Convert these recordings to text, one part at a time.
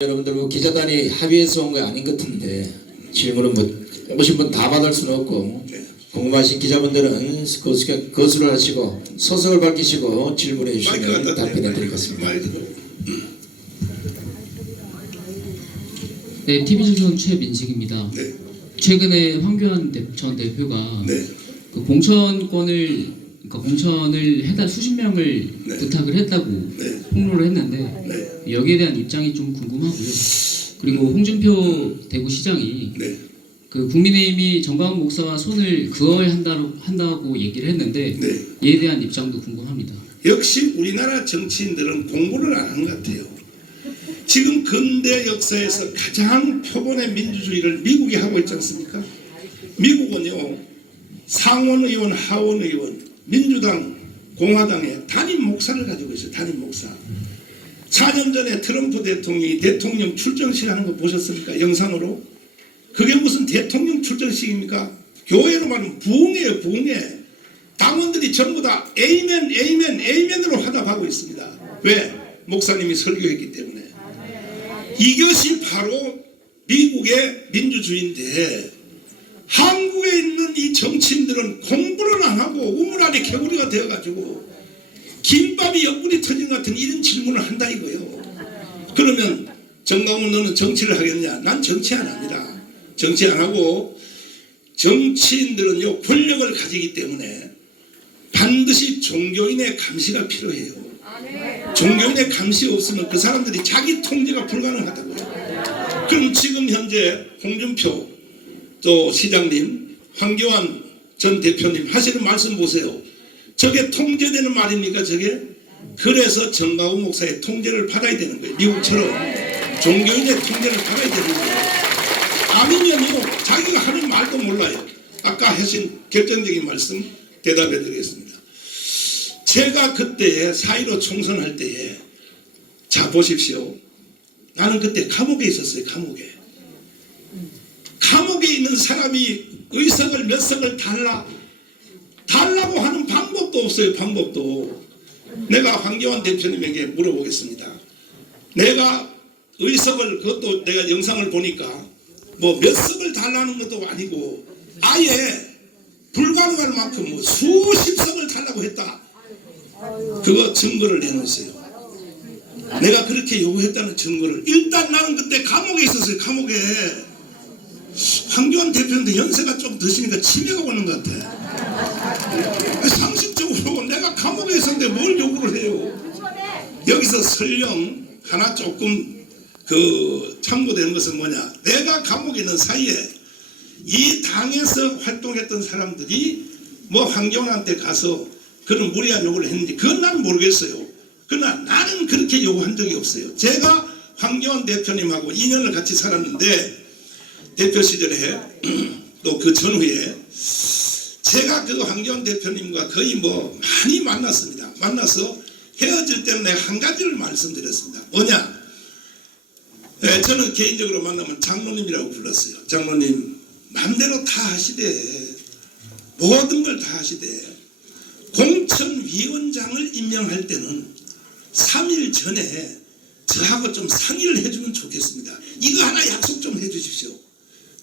여러분들 뭐 기자단이 합의해서 온 거 아닌 것 같은데 질문은 뭐 오신 분 다 받을 수는 없고 궁금하신 기자분들은 거수를 하시고 소속을 밝히시고 질문해 주시면 답변해 드리겠습니다. 네, TV조선 최민식입니다. 네. 최근에 황교안 전 대표가 네. 그 공천권을 그러니까 공천을 해달 수십 명을 네. 부탁을 했다고 네. 폭로를 했는데 네. 여기에 대한 입장이 좀 궁금하고요. 그리고 홍준표 대구시장이 네. 그 국민의힘이 정광훈 목사와 손을 그어야 한다고 얘기를 했는데 네. 이에 대한 입장도 궁금합니다. 역시 우리나라 정치인들은 공부를 안 한 것 같아요. 지금 근대 역사에서 가장 표본의 민주주의를 미국이 하고 있지 않습니까? 미국은요, 상원의원, 하원의원, 민주당, 공화당의 단임 목사를 가지고 있어요. 단임 목사. 4년 전에 트럼프 대통령이 대통령 출정식 하는 거 보셨습니까? 영상으로. 그게 무슨 대통령 출정식입니까? 교회로 말하면 부흥회예요. 부흥회. 당원들이 전부 다 에이멘, 에이멘, 에이멘으로 화답하고 있습니다. 왜? 목사님이 설교했기 때문에. 이것이 바로 미국의 민주주의인데 한국에 있는 이 정치인들은 공부를 안 하고 우물 안에 개구리가 되어가지고 김밥이 옆구리 터진 것 같은 이런 질문을 한다 이거예요. 그러면 정광훈 너는 정치를 하겠냐? 난 정치 안 합니다. 정치 안 하고 정치인들은요 권력을 가지기 때문에 반드시 종교인의 감시가 필요해요. 종교인의 감시 없으면 그 사람들이 자기 통제가 불가능하다고요. 그럼 지금 현재 홍준표 또 시장님, 황교안 전 대표님 하시는 말씀 보세요. 저게 통제되는 말입니까 저게? 그래서 정광훈 목사의 통제를 받아야 되는 거예요. 미국처럼 종교인의 통제를 받아야 되는 거예요. 아니면요 자기가 하는 말도 몰라요. 아까 하신 결정적인 말씀 대답해 드리겠습니다. 제가 그때에 4.15 총선할 때에 자 보십시오. 나는 그때 감옥에 있었어요. 감옥에. 감옥에 있는 사람이 의석을 몇 석을 달라고 하는 방법도 없어요. 방법도. 내가 황교안 대표님에게 물어보겠습니다. 내가 의석을 그것도 내가 영상을 보니까 뭐 몇 석을 달라는 것도 아니고 아예 불가능할 만큼 뭐 수십 석을 달라고 했다. 그거 증거를 내놓으세요. 내가 그렇게 요구했다는 증거를. 일단 나는 그때 감옥에 있었어요. 감옥에. 황교안 대표인데 연세가 좀 드시니까 치매가 오는 것 같아. 상식적으로 내가 감옥에 있었는데 뭘 요구를 해요. 여기서 설령 하나 조금 참고되는 것은 뭐냐. 내가 감옥에 있는 사이에 이 당에서 활동했던 사람들이 뭐 황교안한테 가서 그런 무리한 요구를 했는지 그건 난 모르겠어요. 그러나 나는 그렇게 요구한 적이 없어요. 제가 황교안 대표님하고 2년을 같이 살았는데 대표 시절에 또 그 전후에 제가 그 황교안 대표님과 거의 뭐 많이 만났습니다. 만나서 헤어질 때는 내가 한 가지를 말씀드렸습니다. 뭐냐? 저는 개인적으로 만나면 장로님이라고 불렀어요. 장로님 마음대로 다 하시되 모든 걸 다 하시되 공천위원장을 임명할 때는 3일 전에 저하고 좀 상의를 해주면 좋겠습니다. 이거 하나 약속 좀 해주십시오.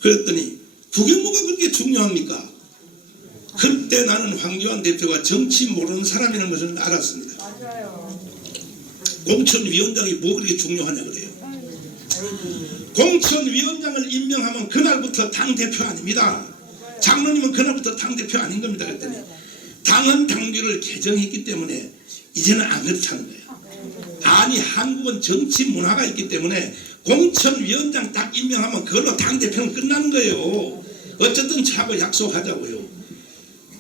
그랬더니 그게 뭐가 그렇게 중요합니까? 그때 나는 황교안 대표가 정치 모르는 사람이라는 것을 알았습니다. 맞아요. 공천위원장이 뭐 그렇게 중요하냐 그래요. 공천위원장을 임명하면 그날부터 당대표 아닙니다. 장로님은 그날부터 당대표 아닌 겁니다. 그랬더니 당은 당규를 개정했기 때문에 이제는 안 그렇다는 거예요. 아니 한국은 정치 문화가 있기 때문에 공천위원장 딱 임명하면 그걸로 당대표는 끝나는 거예요. 어쨌든 저하고 약속하자고요.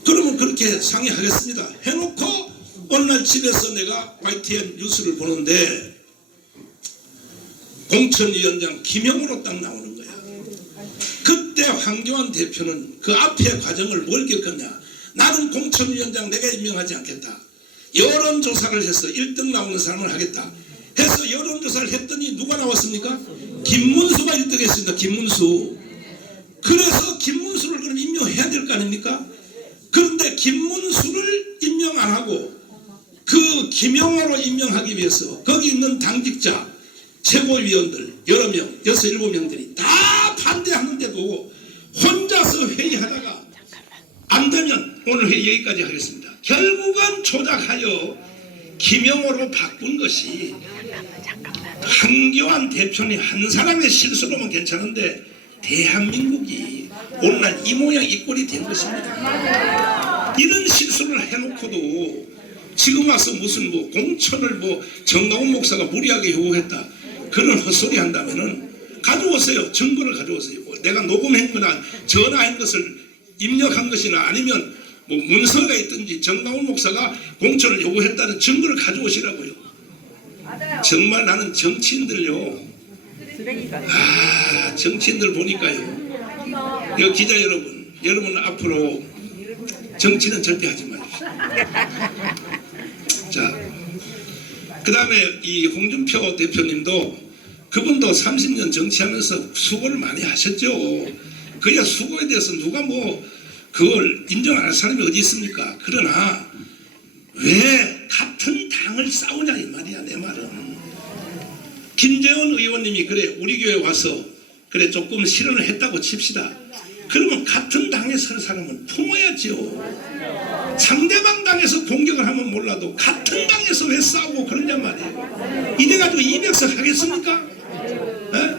그러면 그렇게 상의하겠습니다. 해놓고 어느 날 집에서 내가 YTN 뉴스를 보는데 공천위원장 김영우로 딱 나오는 거야. 그때 황교안 대표는 그 앞에 과정을 뭘 겪었냐. 나는 공천위원장 내가 임명하지 않겠다. 여론조사를 해서 1등 나오는 사람을 하겠다. 해서 여론조사를 했더니 누가 나왔습니까? 김문수가 1등 했습니다. 김문수. 그래서 김문수를 그럼 임명해야 될 거 아닙니까? 그런데 김문수를 임명 안 하고 그 김영호로 임명하기 위해서 거기 있는 당직자 최고위원들 여러 명, 6, 7명들이 다 반대하는데도 혼자서 회의하다가 안 되면 오늘 회의 여기까지 하겠습니다. 결국은 조작하여 김영호로 바꾼 것이 한교안 대표님 한 사람의 실수로면 괜찮은데 대한민국이 오늘날 이 모양 이 꼴이 된 것입니다. 이런 실수를 해놓고도 지금 와서 무슨 뭐 공천을 뭐 정강훈 목사가 무리하게 요구했다 그런 헛소리 한다면은 가져오세요. 증거를 가져오세요. 뭐 내가 녹음한 거나 전화한 것을 입력한 것이나 아니면 뭐 문서가 있든지 정강훈 목사가 공천을 요구했다는 증거를 가져오시라고요. 정말 나는 정치인들요. 정치인들 보니까요. 여 기자 여러분 앞으로 정치는 절대 하지 마십시오. 자, 그 다음에 이 홍준표 대표님도 그분도 30년 정치하면서 수고를 많이 하셨죠. 그야 수고에 대해서 누가 뭐 그걸 인정 안 할 사람이 어디 있습니까? 그러나 왜 같은 당을 싸우냐 이 말이야. 내 말은 김재원 의원님이 그래 우리 교회 와서 그래 조금 실언을 했다고 칩시다. 그러면 같은 당에 설 사람은 품어야죠. 상대방 당에서 공격을 하면 몰라도 같은 당에서 왜 싸우고 그러냐 말이에요. 이래가지고 200석 하겠습니까? 에?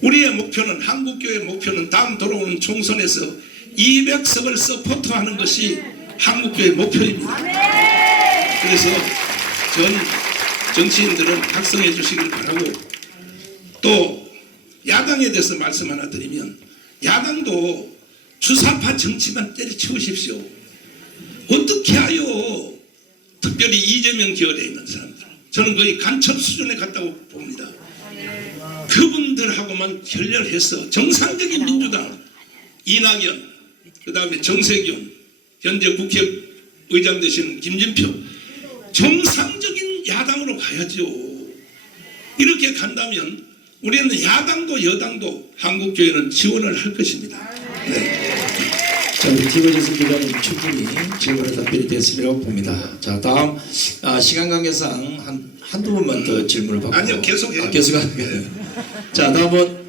우리의 목표는 한국교회의 목표는 다음 돌아오는 총선에서 200석을 서포트하는 것이 한국교회의 목표입니다. 그래서 전 정치인들은 각성해 주시길 바라고 또 야당에 대해서 말씀 하나 드리면 야당도 주사파 정치만 때려치우십시오. 어떻게 하여 특별히 이재명 계열에 있는 사람들 저는 거의 간첩 수준에 갔다고 봅니다. 그분들하고만 결렬해서 정상적인 민주당 이낙연 그 다음에 정세균 현재 국회의장 되시는 김진표 정상적인 야당으로 가야죠. 이렇게 간다면 우리는 야당도 여당도 한국교회는 지원을 할 것입니다. 네. 자, 우리 김어준 기자님 충분히 질문에 답변이 됐으리라고 봅니다. 자, 다음 시간 관계상 한두 번만 더 질문을 받고 아니요, 계속해요. 계속 하겠네요. 자, 다음은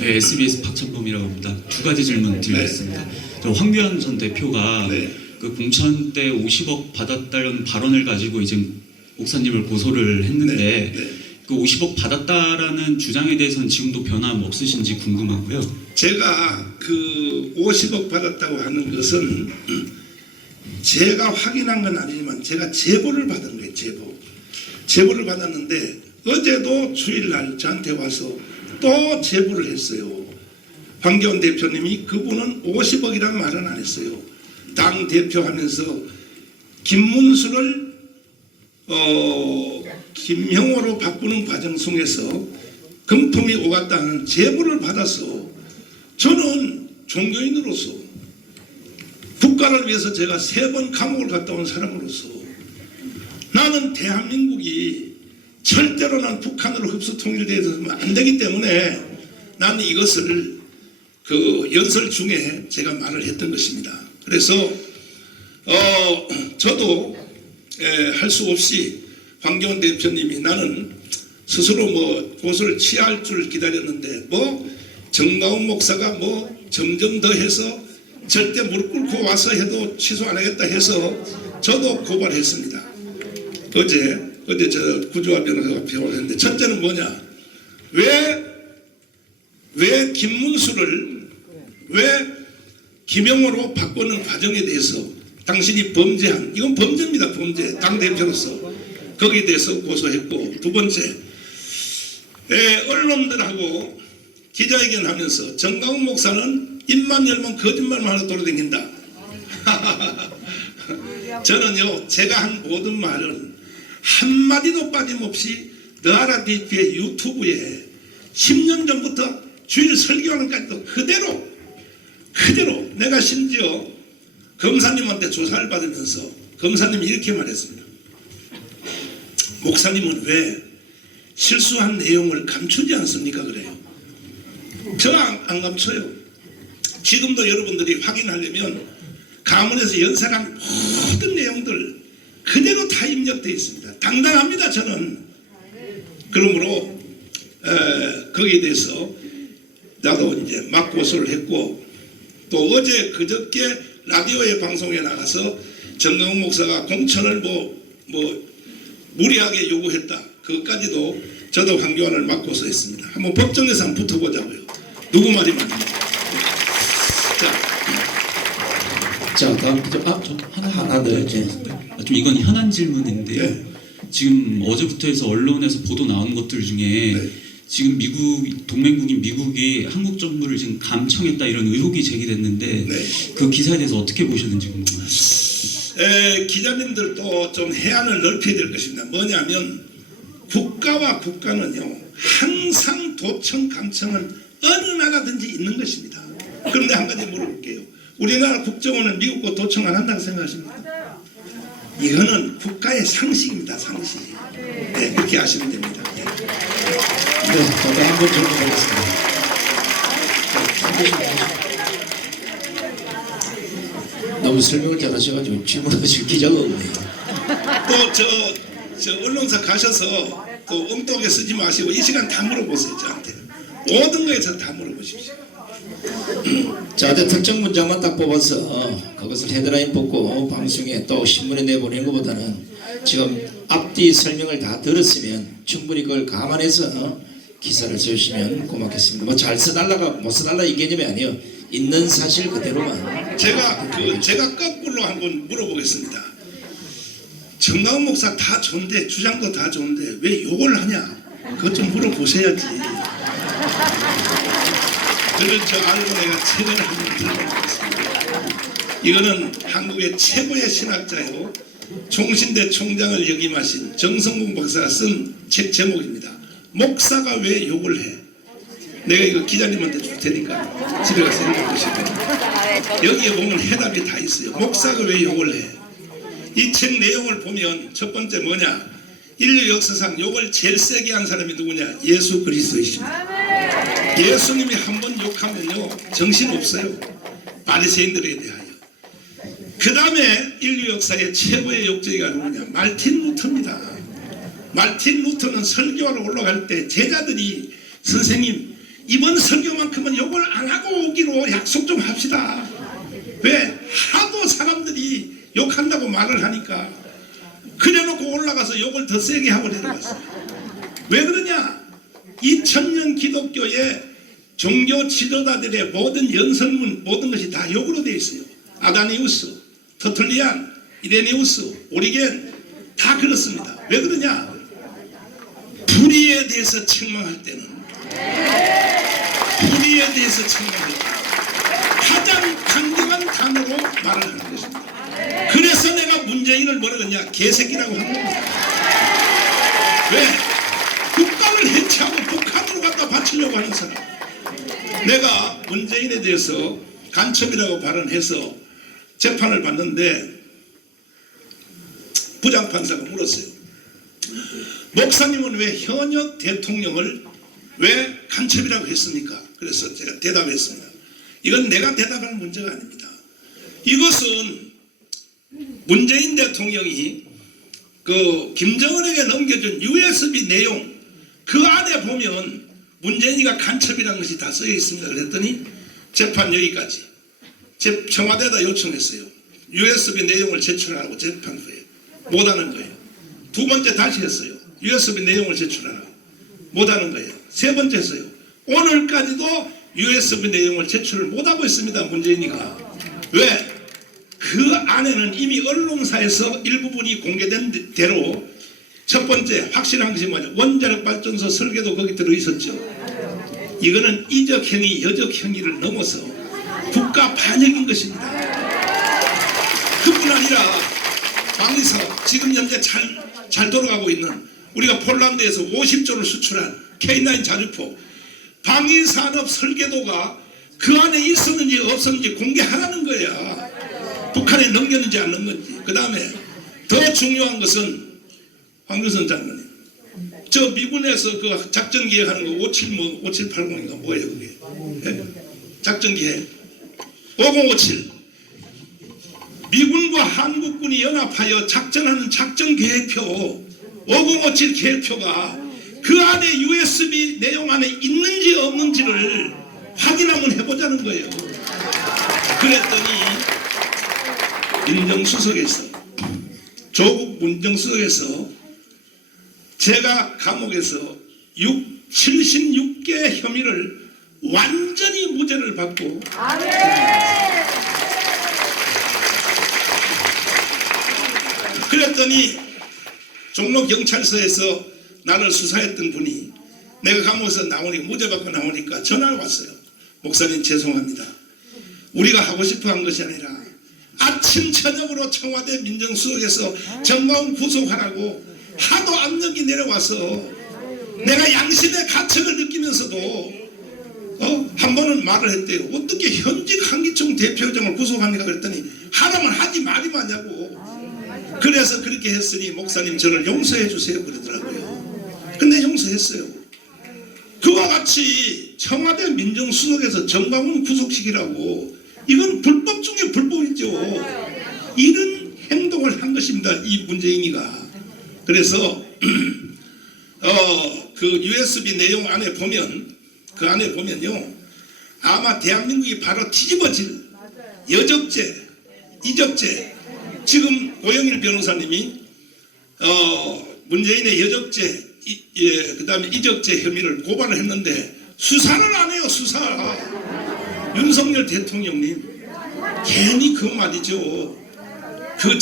네, SBS 박찬범이라고 합니다. 두 가지 질문 드리겠습니다. 황교안 전 대표가 그 공천 때 50억 받았다는 발언을 가지고 이제 목사님을 고소를 했는데 그 50억 받았다라는 주장에 대해서는 지금도 변함 없으신지 궁금하고요. 제가 그 50억 받았다고 하는 것은 제가 확인한 건 아니지만 제가 제보를 받은 거예요. 제보를 받았는데 어제도 주일날 저한테 와서 또 제보를 했어요. 황교안 대표님이 그분은 50억이라는 말은 안 했어요. 당 대표하면서 김문수를 김형호로 바꾸는 과정 속에서 금품이 오갔다는 제보를 받아서 저는 종교인으로서 국가를 위해서 제가 3번 감옥을 갔다 온 사람으로서 나는 대한민국이 절대로 난 북한으로 흡수 통일되어서는 안 되기 때문에 나는 이것을 그 연설 중에 제가 말을 했던 것입니다. 그래서 저도 할 수 없이 황교안 대표님이 나는 스스로 뭐 고소를 취할 줄 기다렸는데 뭐 정강훈 목사가 뭐 점점 더 해서 절대 무릎 꿇고 와서 해도 취소 안 하겠다 해서 저도 고발했습니다. 어제 저 구조화 변호사가 표현했는데 첫째는 뭐냐, 왜 김문수를 왜 김영호로 바꾸는 과정에 대해서 당신이 범죄한, 이건 범죄입니다. 범죄. 당대표로서 거기에 대해서 고소했고, 두 번째 언론들하고 기자회견 하면서 정강훈 목사는 입만 열면 거짓말만 하고 돌아다닌다. 저는요 제가 한 모든 말은 한마디도 빠짐없이 너하라 TV의 유튜브에 10년 전부터 주일 설교하는 까지도 그대로 내가 심지어 검사님한테 조사를 받으면서 검사님이 이렇게 말했습니다. 목사님은 왜 실수한 내용을 감추지 않습니까? 그래요. 저 안 감춰요. 지금도 여러분들이 확인하려면 가문에서 연설한 모든 내용들 그대로 다 입력되어 있습니다. 당당합니다. 저는. 그러므로 거기에 대해서 나도 이제 맞고소를 했고, 또 어제 그저께 라디오의 방송에 나가서 정강훈 목사가 공천을 뭐 무리하게 요구했다, 그것까지도 저도 황교안을 맞고소했습니다. 한번 법정에서 한번 붙어보자고요. 누구 말이 맞는지. 자, 다음 좀 하나 더 이제. 좀 이건 현안 질문인데요. 네. 지금 어제부터 해서 언론에서 보도 나온 것들 중에 네. 지금 미국 동맹국인 미국이 한국 정부를 지금 감청했다 이런 의혹이 제기됐는데 네. 그 기사에 대해서 어떻게 보셨는지 궁금해요. 기자님들도 좀 해안을 넓혀야 될 것입니다. 뭐냐면 국가와 국가는요, 항상 도청 감청은 어느 나라든지 있는 것입니다. 그런데 한 가지 물어볼게요. 우리나라 국정원은 미국과 도청 안 한다고 생각하십니까? 이거는 국가의 상식입니다. 상식. 네, 그렇게 하시면 됩니다. 네. 네, 저도 한번 질문하겠습니다. 너무 설명을 잘하셔가지고 질문하실 기자가 없네요. 또 저 언론사 가셔서 또 엉뚱하게 쓰지 마시고 이 시간 다 물어보세요. 저한테. 모든 거에서 다 물어보십시오. 자, 어제 특정 문장만 딱 뽑아서 그것을 헤드라인 뽑고 방송에 또 신문에 내보내는 것보다는 지금 앞뒤 설명을 다 들었으면 충분히 그걸 감안해서 기사를 써주시면 고맙겠습니다. 뭐 잘 써달라가 못 써달라 이 개념이 아니에요. 있는 사실 그대로만. 제가 거꾸로 한번 물어보겠습니다. 정강훈 목사 다 좋은데, 주장도 다 좋은데 왜 욕을 하냐? 그것 좀 물어보셔야지. 그걸 저 알고 내가 책을 한번 들어보겠습니다. 이거는 한국의 최고의 신학자요, 총신대 총장을 역임하신 정성국 박사가 쓴 책 제목입니다. 목사가 왜 욕을 해? 내가 이거 기자님한테 줄 테니까 집에 가서 읽어보시고, 여기에 보면 해답이 다 있어요. 목사가 왜 욕을 해? 이 책 내용을 보면 첫 번째 뭐냐? 인류 역사상 욕을 제일 세게 한 사람이 누구냐? 예수 그리스도이십니다. 예수님이 한번 욕하면요, 정신없어요. 바리새인들에 대하여. 그 다음에 인류 역사의 최고의 욕쟁이가 누구냐? 말틴 루터입니다. 말틴 루터는 설교하러 올라갈 때 제자들이, 선생님 이번 설교만큼은 욕을 안 하고 오기로 약속 좀 합시다. 왜? 하도 사람들이 욕한다고 말을 하니까 그래놓고 올라가서 욕을 더 세게 하고 내려갔어요. 왜 그러냐? 2000년 기독교의 종교 지도자들의 모든 연설문, 모든 것이 다 욕으로 되어 있어요. 아다니우스, 터툴리안, 이레니우스, 오리겐 다 그렇습니다. 왜 그러냐? 불의에 대해서 책망할 때는, 불의에 대해서 책망할 때 가장 강력한 단어로 말을 하는 것입니다. 그래서 내가 문재인을 뭐라 그러냐? 개새끼라고 하는 겁니다. 왜? 국가를 해체하고 북한으로 갖다 바치려고 하는 사람. 내가 문재인에 대해서 간첩이라고 발언해서 재판을 받는데 부장판사가 물었어요. 목사님은 왜 현역 대통령을 왜 간첩이라고 했습니까? 그래서 제가 대답했습니다. 이건 내가 대답할 문제가 아닙니다. 이것은 문재인 대통령이 그 김정은에게 넘겨준 USB 내용, 그 안에 보면 문재인이가 간첩이라는 것이 다 쓰여 있습니다. 그랬더니 재판 여기까지. 청와대에다 요청했어요. USB 내용을 제출하라고. 재판 후에 못하는 거예요. 두 번째 다시 했어요. USB 내용을 제출하라. 못하는 거예요. 세 번째 했어요. 오늘까지도 USB 내용을 제출을 못하고 있습니다. 문재인이가. 왜? 그 안에는 이미 언론사에서 일부분이 공개된 대로 첫 번째 확실한 것이 뭐냐? 원자력 발전소 설계도 거기 들어있었죠. 이거는 이적행위, 여적행위를 넘어서 국가 반역인 것입니다. 그뿐 아니라 방위사업, 지금 현재 잘 돌아가고 있는, 우리가 폴란드에서 50조를 수출한 K9 자주포 방위산업 설계도가 그 안에 있었는지 없었는지 공개하라는 거야. 북한에 넘겼는지 안 넘겼는지. 그 다음에 더 중요한 것은 황교선 장관님, 저 미군에서 그 작전 기획하는 거 5780인가 뭐예요 그게? 네? 작전 기획 5057. 미군과 한국군이 연합하여 작전하는 작전 계획표 5057 계획표가 그 안에 USB 내용 안에 있는지 없는지를 확인 한번 해보자는 거예요. 그랬더니 민정수석에서 조국 민정수석에서 제가 감옥에서 76개 혐의를 완전히 무죄를 받고 그랬더니 종로경찰서에서 나를 수사했던 분이 내가 감옥에서 나오니까 무죄 받고 나오니까 전화가 왔어요. 목사님 죄송합니다. 우리가 하고 싶어 한 것이 아니라 아침 저녁으로 청와대 민정수석에서 정광훈 구속하라고 하도 압력이 내려와서 내가 양심의 가책을 느끼면서도 한 번은 말을 했대요. 어떻게 현직 한기총 대표장을 구속합니까? 그랬더니 하라면 하지 말이 마냐고. 그래서 그렇게 했으니 목사님 저를 용서해 주세요 그러더라고요. 근데 용서했어요. 그와 같이 청와대 민정수석에서 정광훈 구속시키라고 이건 불법 중에 불법이죠. 이런 행동을 한 것입니다. 이 문재인이가. 그래서 그 USB 내용 안에 보면 그 안에 보면요 아마 대한민국이 바로 뒤집어질 여적죄, 이적죄 지금 오영일 변호사님이 문재인의 여적죄 그다음에 이적죄 혐의를 고발을 했는데 수사를 안 해요. 수사. 윤석열 대통령님 괜히 그 말이죠. 그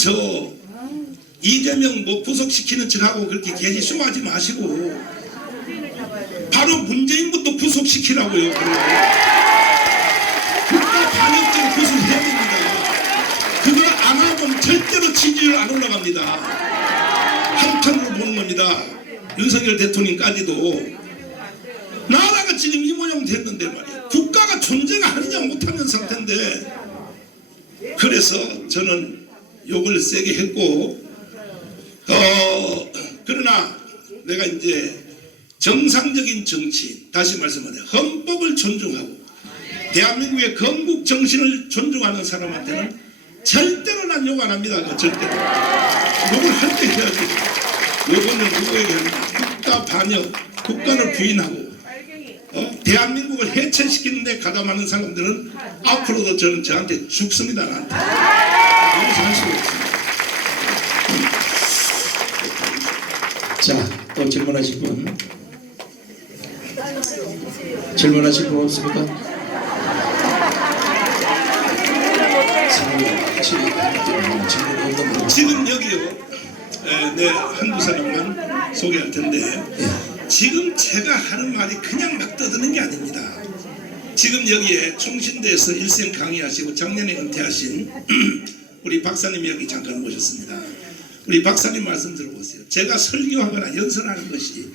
이재명 뭐 구속시키는 척하고 그렇게 괜히 쇼하지 마시고 바로 문재인부터 구속시키라고요. 국가 반역죄 구속해야 됩니다. 그거 안 하면 절대로 지지율 안 올라갑니다. 한편으로 보는 겁니다. 윤석열 대통령까지도 나라가 지금 이 모양 됐는데 말이에요. 국가가 존재가 하느냐 못하는 상태인데 그래서 저는 욕을 세게 했고 그러나 내가 이제 정상적인 정치 다시 말씀하면 헌법을 존중하고 대한민국의 건국 정신을 존중하는 사람한테는 절대로 난 욕 안 합니다. 절대로 욕을 할 때 해야지. 욕은 누구에게 합니다. 국가 반역, 국가를 부인하고 대한민국을 해체시키는 데 가담하는 사람들은 앞으로도 저는 저한테 죽습니다. 나한테 여기서 할 수가 없습니다. 자, 또 질문하실 분? 질문하실 분 없습니까? 지금 여기요. 네, 한두 사람만 소개할 텐데 지금 제가 하는 말이 그냥 막 떠드는 게 아닙니다. 지금 여기에 총신대에서 일생 강의하시고 작년에 은퇴하신 우리 박사님이 여기 잠깐 오셨습니다. 우리 박사님 말씀 들어보세요. 제가 설교하거나 연설하는 것이